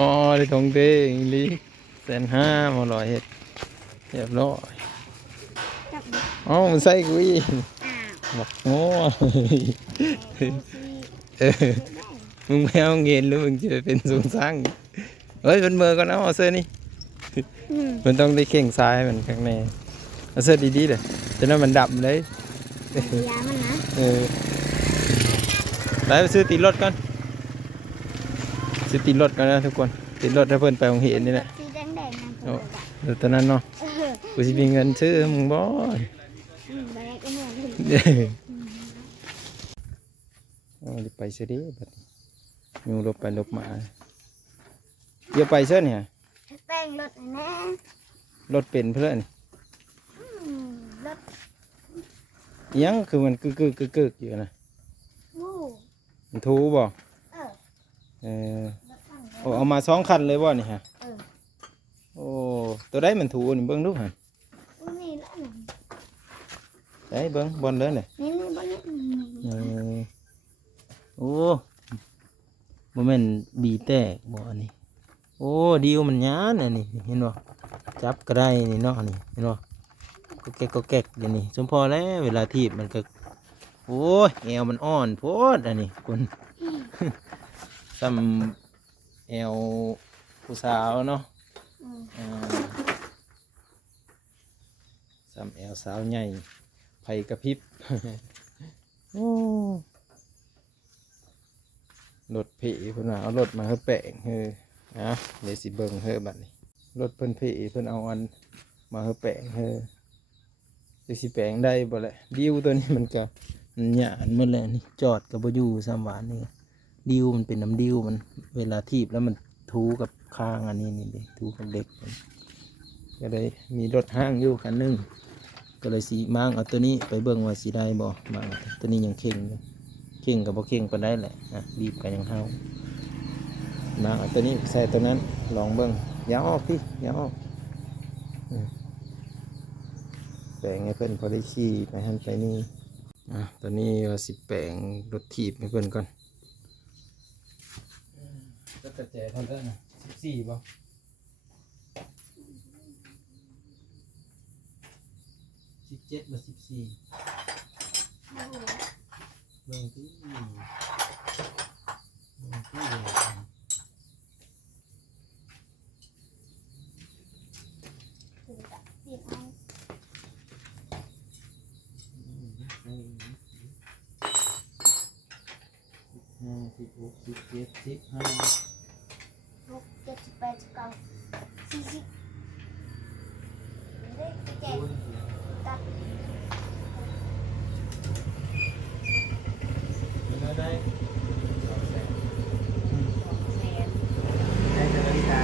อ๋อได้ทงเต้อีหลี150,000มาลอยเฮ็ดเรียบร้อยจับดิเอ้ามันใส่กูอีกอ้าวบอกโง่ แม่ใส่ซีเออเด็ดได้มึงไม่เอาเงินหรือมึงจะเป็นสูงสร้างเฮ้ยเป็นมือก่อนเอาเสื้อนี่มันต้องได้เข่งซ้ายมันข้างในเอาเสื้อดีๆเลยจะนั้นมันดับเลย มันยามันนะเออไปซื้อติดรถก่อนซื้อติดรถก่อนนะทุกคนติดรถถ้าเพิ่นไปโรงเรียนนี่แหละ สีแดงแดงนั่นคื โอ้ อแบบ เดี๋ยวตอนนั้นเนาะ เออ กูสิมีเงินซื้อให้มึงบ่ แบกก็เหมือนกัน เด้เอาไปเสียดิบัดนี้อยู่ลบไปลบมาอย่าไปเสียเนี่ย แป้งรถแน่ รถเป็นเพื่อนนี่ รถ อิหยังคือมันกึกอยู่นะ วู้ มันทูบ่ เออ เออ รถตั้ง โอ้เอามา2 คันเลยบ่นี่ฮะ เออ โอ้ตัวได้มันทูนี่เบิ่งดูหั่น นี่แล้ว ได้เบิ่งบอลเลยเนี่ย นี่บนนี้ เออโอ้บ่แม่นบีแตกบ่อันนี้โอ้ดีวมันยานอันนี้เห็นบ่จับก็ได้นี่เนาะนี่เห็นบ่ก็แก๊กอย่างนี้สมพอแล้วเวลาทีบมันก็โอ้ยแอวมันอ่อนโพดอันนี้คุณ ซ้ำแอวผู้สาวเนาะอ่าซ้ำแอวสาวใหญ่ไผกระพริบ โอ้รถเพเพิ่นว่าเอารถมาเฮาแปลงเฮ้อนะเดี๋ยวสิเบิ่งเฮ้อบัดนี้รถเพิ่นเพเพิ่นเอาอันมาเฮาแปลงเฮ้อเดี๋ยวสิแปลงได้บ่แหละดิวตัวนี้มันก็มันหยานหมดแล้วนี่จอดก็บ่อยู่ซ้ำหวานนี่ดิวมันเป็นน้ำดิวมันเวลาทีบแล้วมันทูกับข้างอันนี้นี่เด้ทูกับเด็กมันก็เลยมีรถห้างอยู่คันหนึงก็เลยสิมางเอาตัวนี้ไปเบิ่งว่าสิได้บ่มางเอาตัวนี้ยังเข่งอยู่ เข่งกับบ่เข่งปานได้แหละบีบกันยังเฮามาเอาตัวนี้ใส่ตัวนั้นลองเบิ่งอยาวออกพี่อยาวออกแปลงให้เพิ่นพอได้ขี่ไปหันไปนี่ตัวนี้ว่าสิแปลงรถถีบให้เพิ่นก่อนก็กระแจเท่านั้นนะ14บ่17บ่14เบิ่งที่เบิ่งที่ ติดเอา 6 7 8 9 40เด็กแก่ตัด ได้ 200,000 ได้นาฬิกา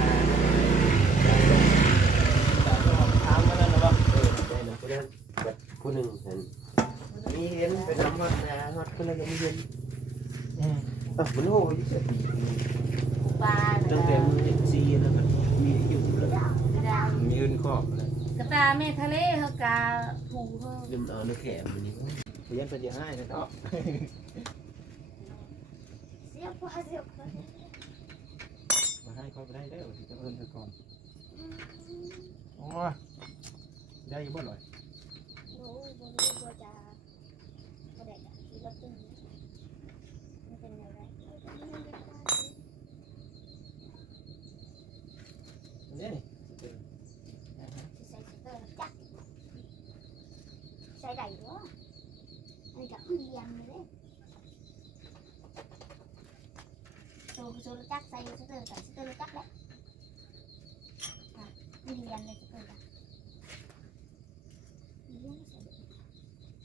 ถามมาแล้วนะว่าได้นะผู้นั้นแบบผู้หนึ่งเห็นมีเห็นไปทำวัดนะวัดก็เลยมีเห็นมันโหยิ่งจะดี ปลา ตั้งแต่มือเด็กซีแล้วมันมีอยู่เลย มีอื่นครอบเลย กระตาแม่ทะเลเฮากาผูเฮา ลืมเอาเนื้อแข็งมันนี่ เรียนเป็นยังไงนะครับ เสียบพอเสียบพอ มาให้เขาไปได้แล้วที่จะเอิ้นไปก่อนอ๋อได้อยังบ่หน่อย บ่จะบ่ได้จ้ะที่เราตึงมันเป็นแนวใด นี่ สิใส่สเตอร์จักใส่ได้บ่อันนี้ก็เอียงเลยเด้โซจักใส่สเตอร์กับสเตอร์จักแหละเอียงเลยสเตอร์จัก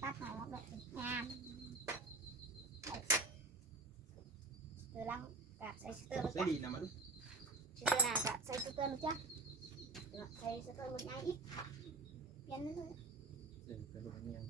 ตัดหอมแบบงามสเตอร์ลังกับใส่สเตอร์ ใส่ จัก ดีนะมาดู สเตอร์นากับใส่สเตอร์จักใส่สเตอร์ง่ายอีกเปลี่ยนเลย เดี๋ยวกระดูกเนียง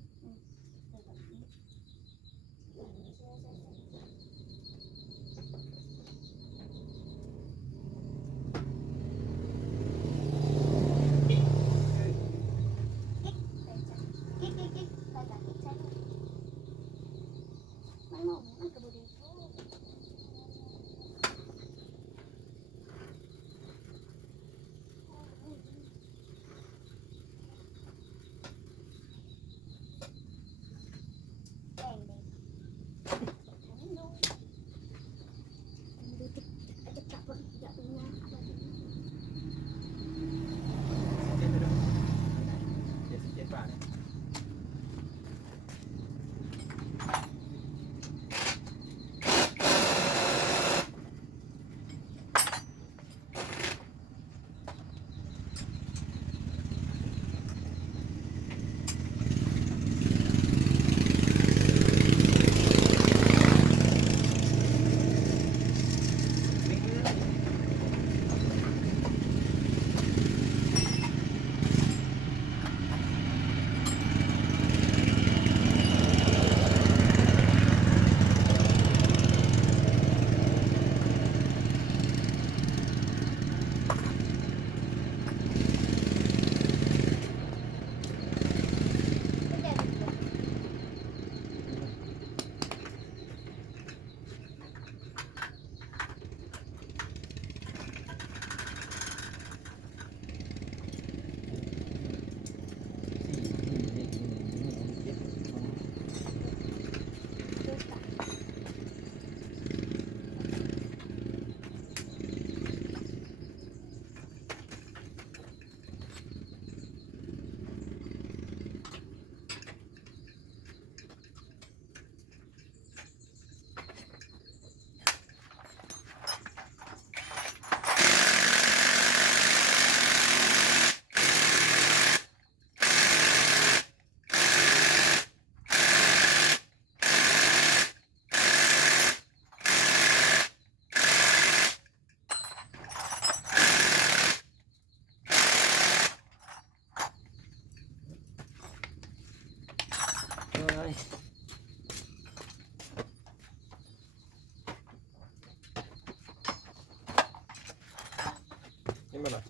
นี่มาหน่อย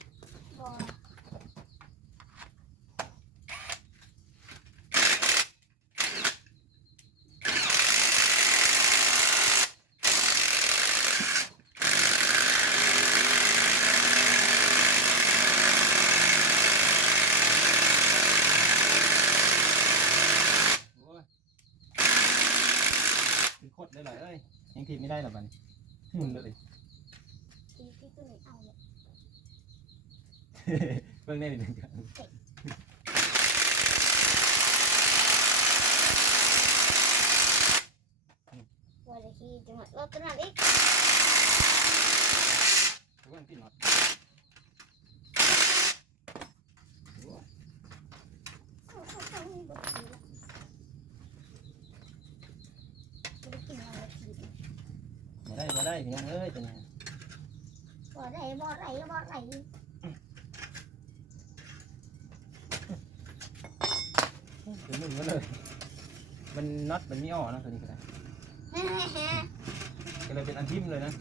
บ่ โอ้ยคือโคตรได้เลยยังทีไม่ได้หรอบัดนี้เลย ที่ตัวนี้เอาเนี่ย เบิ่งได้หนึ่งกัน ว่าจะขี่จังหวัดรถตัวนั้นอีก เบิ่งที่น็อต เข้าบ่ขี่ละบ่ได้กินอะไรขี่ มาได้พี่น้องเอ้ยเป็นไง บ่ได้บ่ไหล ถึงมึงก็เลยมันน็อตมันไม่ออกนะตัวนี้ก็ได้ก็เลยเป็นอันทิมเลยนะ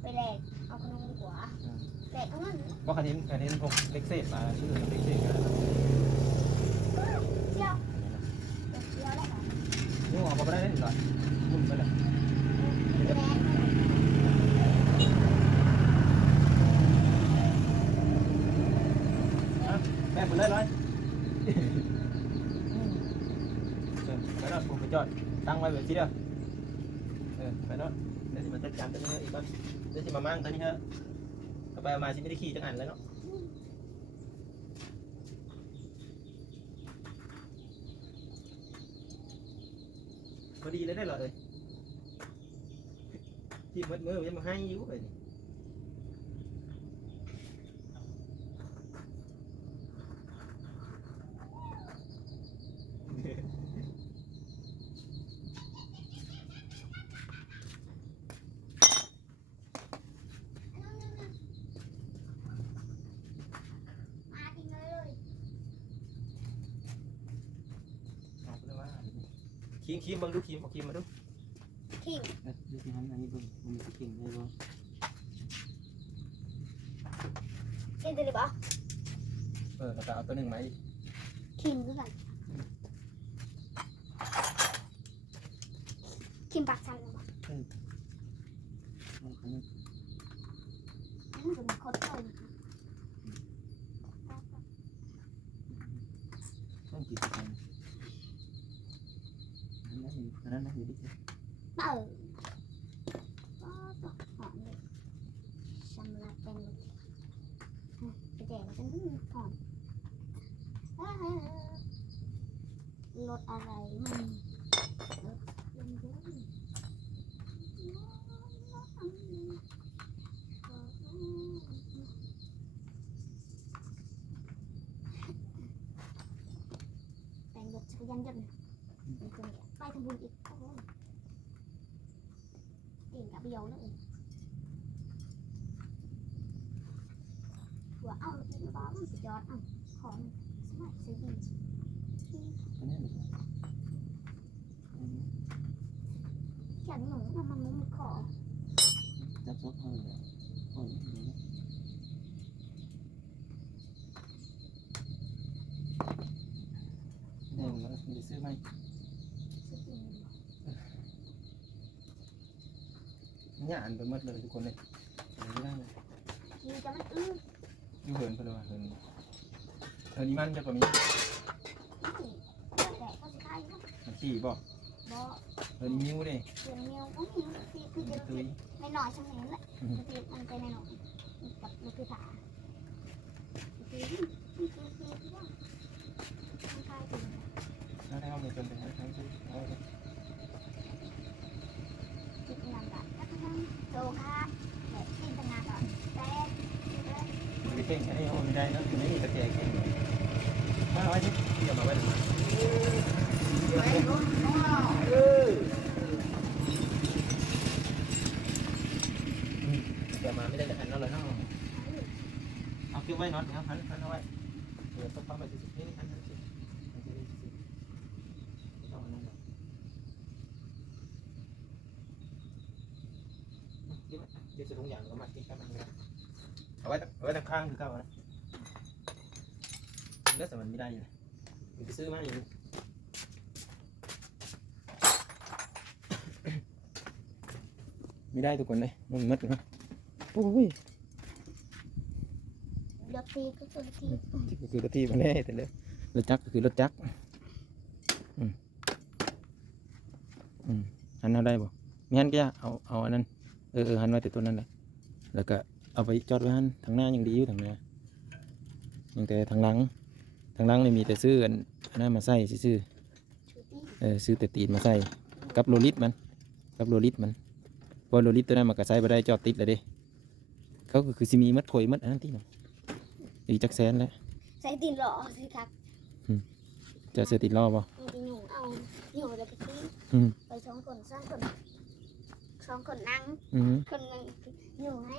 ไปแลกเอาขนมดีกว่าแลกเอาเงิน ว่าคันนี้พวกเล็กเซตมาชื่อเล็กเซตกัน เที่ยวเที่ยวแล้วค่ะ นี่ออกมาได้หน่อยมุ่นไปเลย แลก แม่หมดเลยร้อยไปรถผมไปจอดตั้งไว้แบบนี้เด้อไปรถเดี๋ยวสิมาจัดการตัวนี้อีกก่อนเดี๋ยวสิมามั่งตัวนี้ฮะต่อไปเอามาสิไม่ได้ขี่จังอันแล้วเนาะพอดีเลยได้หรอเลยที่มืดมือยังมาให้ยิ้วเลยนี่มากินเลย เอาไปเลยว่าคีมบังดูคีมเอาคีมมาดู ทิ้ง ดูคีมอันนี้บังมันมีคีมได้บ่ กินได้หรือเปล่า แล้วก็เอาตัวหนึ่งไหม ทิ้งด้วยกันทิ้งปากสั่นหรือเปล่า มัน เป็นโคตรโต ต้องกี่ตัวนั่นนะอยู่ดิ เออก็ต้องหอมเลยสำหรับเป็นไปแจกฉันหอมรถอะไรมันรถยนต์แต่งรถจักรยานยนต์ไปทำบุญอีกโอ้โหเก่งกับเบียวเลยหัวเอาที่บ้านมันสุดยอดอ่ะของสมัยซื้อดี อันนี้ แขนหนูมันมุ้งคอ จับซบเขาเลยโอ้ยเนี่ยมันจะซื้อไหม ซื้อดี เนี่ยอันไปหมดเลยทุกคนเลยไม่ได้เลย มีจะมันอื้อ ยูเหินไปเลยว่ะเหินนี้มันจะกว่ามี แต่ก็จะได้ก็ มันขี่บ่ บ่ เหินมิ้วดิ เสียงเมียวก็มีที่คือเดียว ตุย ไม่หน่อยช่างนี้แหละมันไปในหน่อยกับมันคือขาคือว่ามันคลายถึง แล้วได้เอาไปจนไปทั้งที่เอาไป จิตงานแบบก็ต้องโซคาแบบจินตนาการแต่ ไปเก่งแค่นี้เอาไม่ได้นะถึงไม่มีตะแกรงแค่นี้มาไว้ที่เดี๋ยวมาไว้เดี๋ยวมาไม่ได้แต่หันเอาเลยเนาะเอาเก็บไว้น็อตนะครับหันเอาไว้เดี๋ยวต้องเข้าไปสินี่หันสิต้องอันนั้นหรอกเดี๋ยวจะทุกอย่างก็มาติดกันมันเลยเอา เอาไว้ตรงข้างคือเก่านะแล้วแต่มันไม่ได้อยู่มันไปซื้อมาอยู่ไม่ได้ทุกคนเลยมันมัดนะโอ้ย รถตีก็คือตี ก็คือรถที่มันแน่แต่เลยรถจักรก็คือรถจักรหันเอาได้บ่ไม่หันก็ยากเอาอันนั้นหันไว้แต่ตัวนั้นแหละแล้วก็เอาไปจอดไว้หันทางหน้ายังดีอยู่ทางหน้ายังแต่ทางหลังนี่มีแต่ซื้ออันนั้นมาใส่ซื้อซื้อแต่ตีนมาใส่กับโรลิตมันเพราะโรลิตตัวนั้นมันก็ใส่ไปได้จอดติดเลยเด้เขาก็คือสิมีมัดข่อยมัดอันนั้นที่หนึ่งอีกจักแสนแล้ว ใส่ตีนหล่อสิครับ จะเสียติดรอบป่ะ มันจะหนูเอาหนูจะไปตีไป2 คน3 คน2 คนนั่งคนนึงหนูให้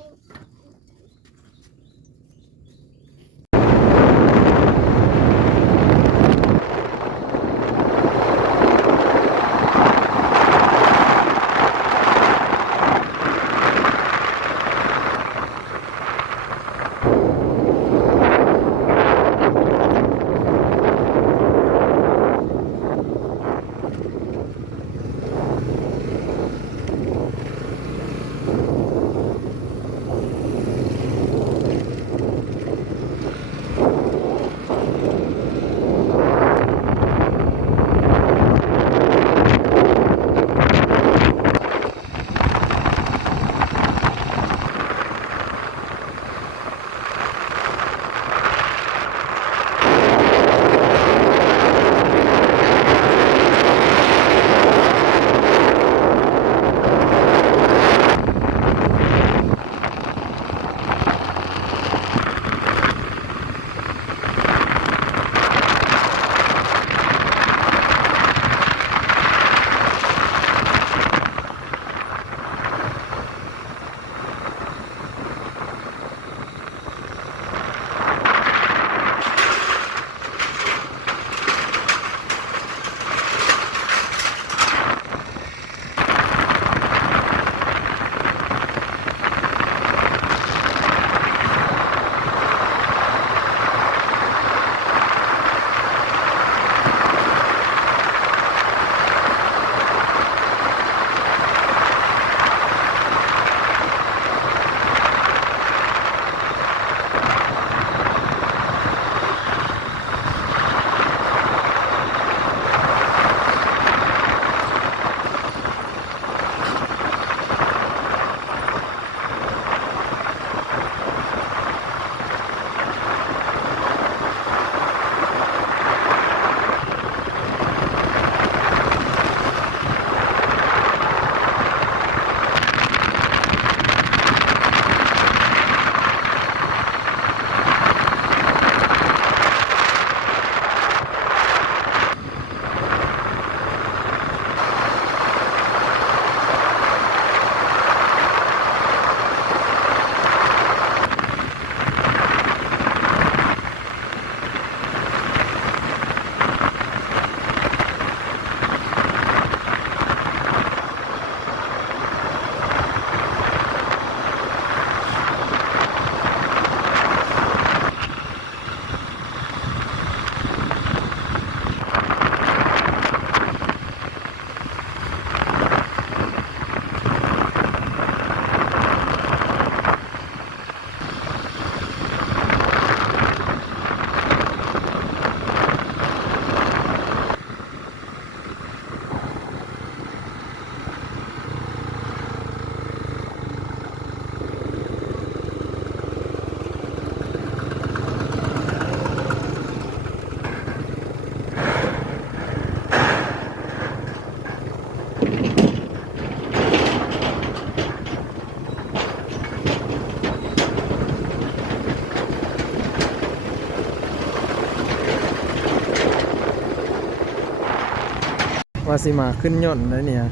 ว่าสิมาขึ้นยนต์แล้วเนี่ย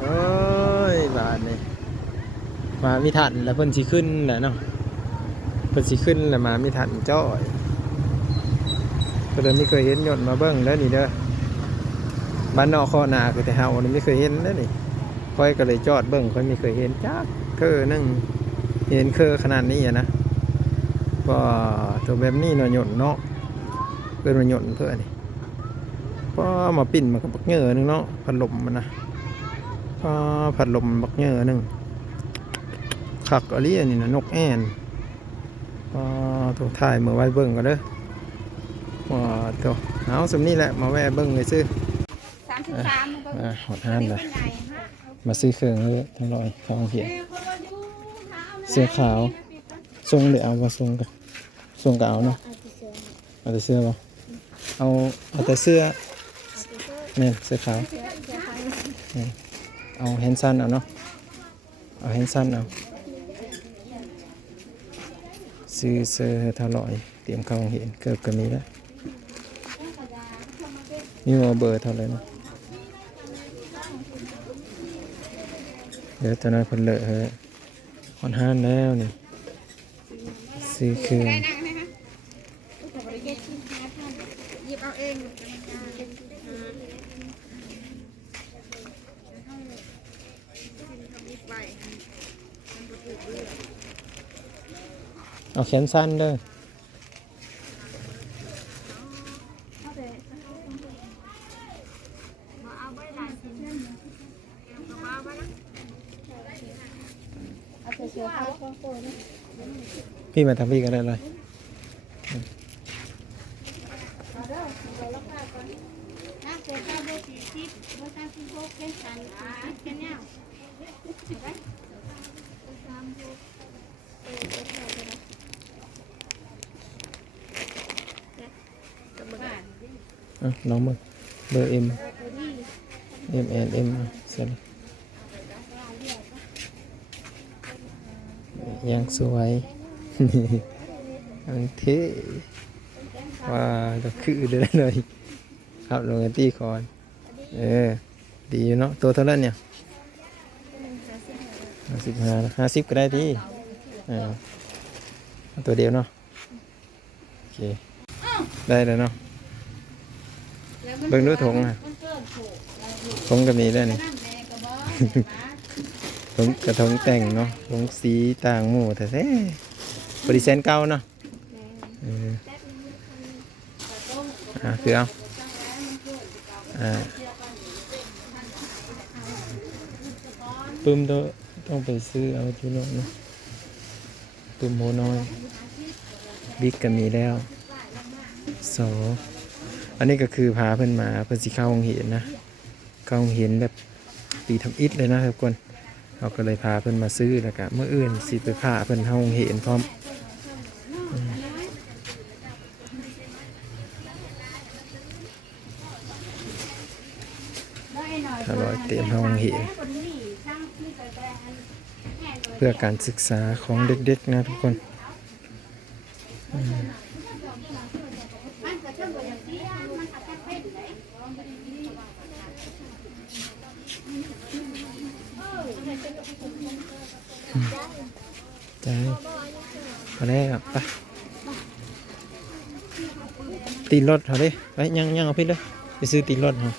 โอ้ยบาดนี่มามีทันแล้วเพิ่นสิขึ้นแหละเนาะเพิ่นสิขึ้นแล้วมามีทันจ้อยเพิ่นไม่เคยเห็นยนต์มาเบิ่งแล้วนี่เด้อบ้านนอกข้อนาคือแต่เฮานี่ไม่เคยเห็นแล้วนี่ค่อยก็เลยจอดเบิ่งค่อยไม่เคยเห็นจักนึงเห็นขนาดนี้อ่ะนะ ว่าตัวแบบนี้เนาะหย่นเนาะเพิ่นว่าหย่นเพิ่นนี่ว่ามาปิ้นมันก็บักเหงื่อนึงเนาะพัดลมมันนะว่าพัดลมบักเหงื่อนึงคักอะลีอันนี้นะนกแอ่นว่าตัวถ่ายมือไว้เบิ่งก็เด้อว่าตัวเอาสำนี้แหละมาแวะเบิ่งเลยซื้อ 33 หดห้านเลยมาซื้อเครื่องเฮ้ยทั้งร้อยทองเหียเสื้อขาวทรงเดี๋ยวเอามาทรงกันทรงก็เอาเนาะเอาแต่เสื้อป่ะเอาแต่เสื้อเนี่ยเสื้อขาวเอาแฮนด์ซันเอาเนาะเอาแฮนด์ซันเอาซื้อเสื้อเท่าร้อยเตรียมเข้าเห็นเกือบก็มีแล้วมีว่าเบอร์เท่าไหร่เนาะเดี๋ยวตอนนั้นคนเลอะเฮ้ยคนห้านแล้วนี่ซื้อเครื่อง หยิบเอาเอง เอาแขนสั้นเด้อพี่มาทำพี่กันได้เลย น้องเบอร์เอ็มเอ็มเสร็จยังสวยอันเท่ว่าจะคือได้เลยครับลงกันตีก่อนดีเนาะตัวเท่านั้นเนี่ย50ก็ได้ที่ตัวเดียวเนาะโอเคได้แล้วเนาะเบิ่งดูถุงถุงก็มีได้นี่ ถุงกระทงแต่งเนาะถุงสีต่างหมู่แต่แท้บริเซนเก่าเนาะคือเอาปื้มต้องไปซื้อเอาจุโน่เนาะปื้มโมน้อยบิ๊กก็มีแล้วอันนี้ก็คือพาเพิ่นมาเพิ่นสิเข้าโรงเรียนนะเข้าโรงเรียนแบบปีทำอิฐเลยนะทุกคนเราก็เลยพาเพิ่นมาซื้อแล้วก็เมื่ออื่นสิไปพาเพิ่นเข้าโรงเรียนพร้อมถ้าลอยเตรียมเข้าโรงเรียนเพื่อการศึกษาของเด็กๆนะทุกคนใจมาแล้วไปตีรถเขาดิไปยังเอาพี่เลยไปซื้อตีรถเขา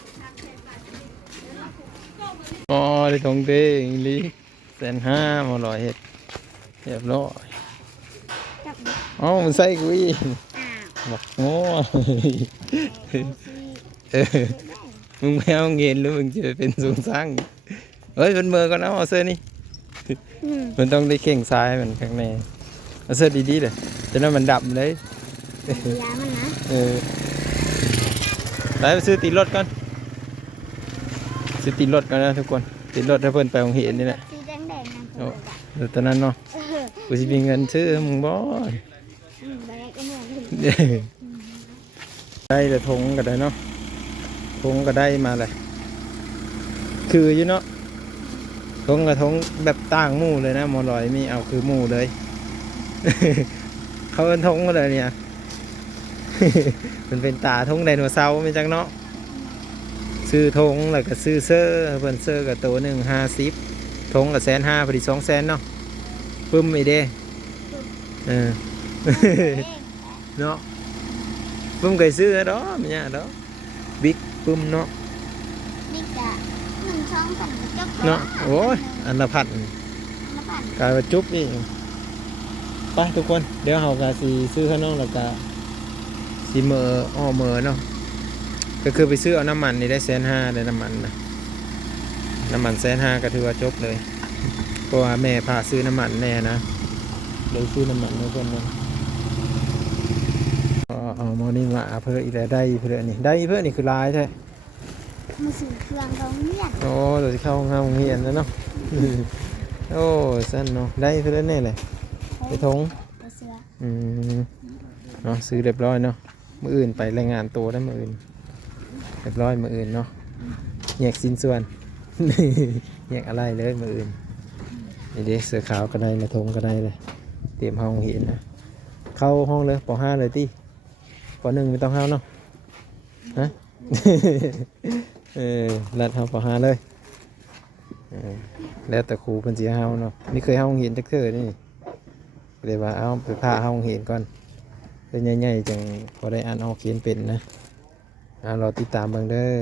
อ๋อได้ทงเต้งลี150,000มาลอยเห็ดเรียบร้อยมันใส่กุยบอกโง่มึงไม่เอาเงินหรือมึงจะเป็นสูงสร้างเฮ้ยเป็นเบอร์ก่อนเอาเสื้อนี่มันต้องได้เข่งซ้ายมันข้างในเอาเสื้อดีๆเลยจะนั้นมันดับเลยยามันนะไปซื้อตีรถก่อนซื้อตีรถกันนะทุกคนตีรถถ้าเพิ่นไปโรงเรียนนี่แหละสีแดงๆนั่น เดี๋ยวตอนนั้นเนาะกูจะมีเงินซื้อมึงบ่ได้แต่ทงก็ได้เนาะทงก็ได้มาเลยคืออยู่เนาะทงกับทงแบบต่างหมู่เลยนะมอลอยมีเอาคือหมู่เลย เขาเป็นทงมาเลยเนี่ย มันเป็นตาทงไดโนเสาร์ไม่จังเนาะซื้อทงแล้วก็ซื้อเสื้อเพิ่นเสื้อกับตัว150ทงกับ150,000พอดี200,000เนาะปึ้มอีเด้เนาะปึ้มเคยซื้อđó mình nha đó biết pum nó นี่จะ1-2 พันจบ nó ôi anh là phận ละพัน cài vào chút đi ไปทุกคนเดี๋ยวเราก็สิซื้อขนมแล้วก็สิเมออ้อเมอเนาะก็คือไปซื้อเอาน้ำมันนี่ได้150,000ได้น้ำมันนะน้ำมัน150,000ก็ถือว่าจบเลยเพราะว่าแม่พาซื้อน้ำมันแน่นะเลยซื้อน้ำมันให้เพิ่นเลยเอามอนี่มาเพื่ออีกแล้วได้เพื่อนี่ได้เพื่อนี่คือลายใช่ มาสื่อเครื่องเราเนี่ย โอ้ตัวที่เข้าห้องเรียนแล้วเนาะ โอ้สั้นเนาะได้เพื่อแน่เลยไปทง กระเสือ อืมเนาะซื้อเรียบร้อยเนาะมื้ออื่นไปรายงานตัวได้มื้ออื่นเรียบร้อยมื้ออื่นเนาะแยกสิ้นส่วน แยกอะไรเลยมื้ออื่นนี่เด็กเสื้อขาวก็ได้มาทงก็ได้เลยเตรียมห้องเห็นนะเข้าห้องเลยป .5 เลยที่ป .1 ไม่ต้องเข้าเนาะฮะ รัดเข้าป .5 เลยแล้วแต่ครูเพิ่นสิเฮาเนาะนี่เคยเฮาโรงเรียนจักเทื่อนี่เลยว่าเอาไปพาเฮาโรงเรียนก่อนเป็นใหญ่ๆจังพอได้อ่านออกเขียนเป็นนะรอติดตามเบิ่งเด้อ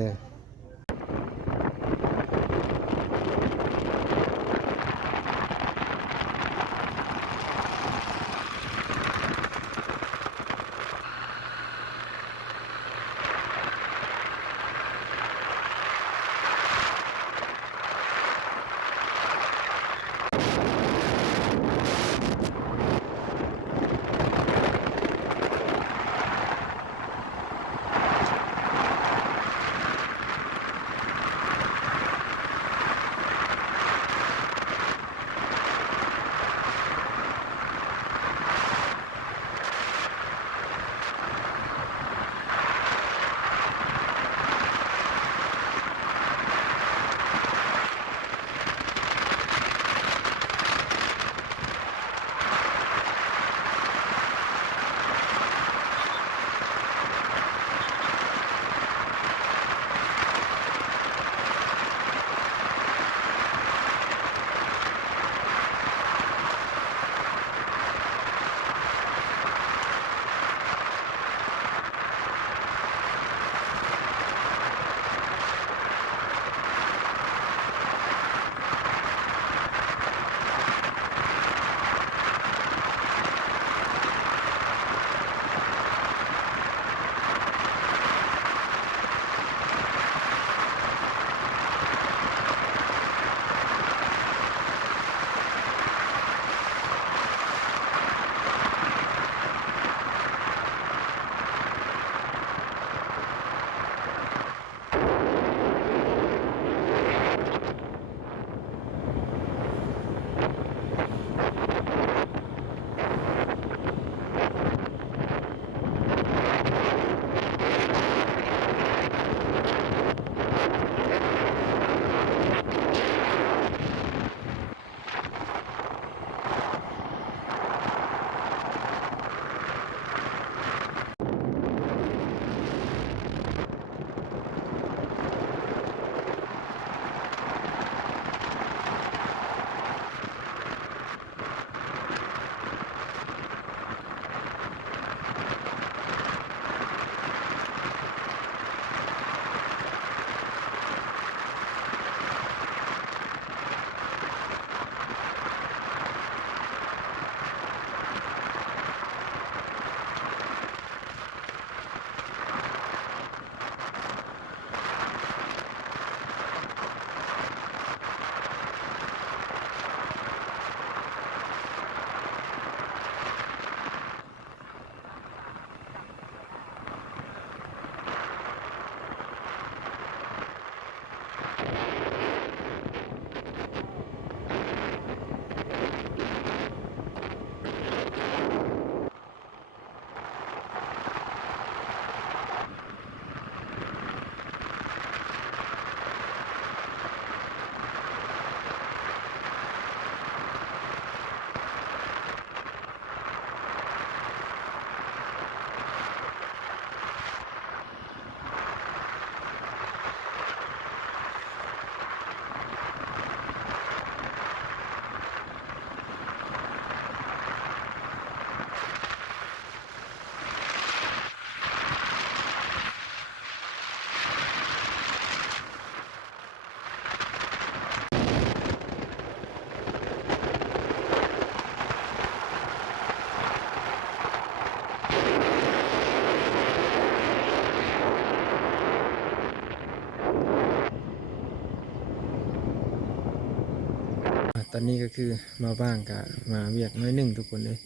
ตอนนี้ก็คือมาบ้างกะมาเวียกน้อยหนึ่งทุกคนเลย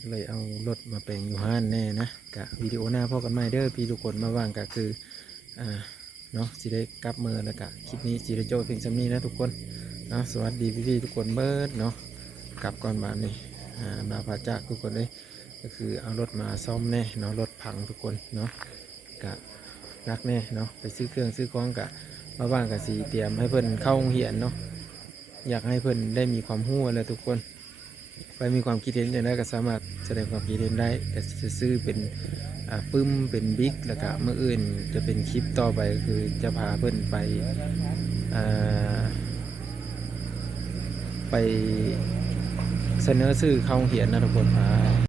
ก็เลยเอารถมาแปลงอยู่ห้านแน่นะกะวิดีโอหน้าพ่อกันไม่เด้อพี่ทุกคนมาบ้างกะคือเนาะสิได้กลับมือแล้วกะคลิปนี้สิได้โจเพียงสำนี้นะทุกคนเนาะสวัสดีพี่ๆทุกคนเบิร์ดเนาะกลับก่อนมานี่มาพาจากทุกคนเลยก็คือเอารถมาซ่อมแน่เนาะรถพังทุกคนเนาะกะนักแน่เนาะไปซื้อเครื่องซื้อของกะมาบ้างกะสีเตรียมให้เพิ่นเข้าโรงเรียนเนาะอยากให้เพิ่นได้มีความรู้อะไรทุกคนไปมีความคิดเห็นอย่างไรก็สามารถแสดงความคิดเห็นได้แต่จะซื้อเป็นปึ้มเป็นบิ๊กแล้วก็เมื่ออื่นจะเป็นคลิปต่อไปก็คือจะพาเพิ่นไปไปเสนอซื้อเข้าโรงเรียนนะทุกคน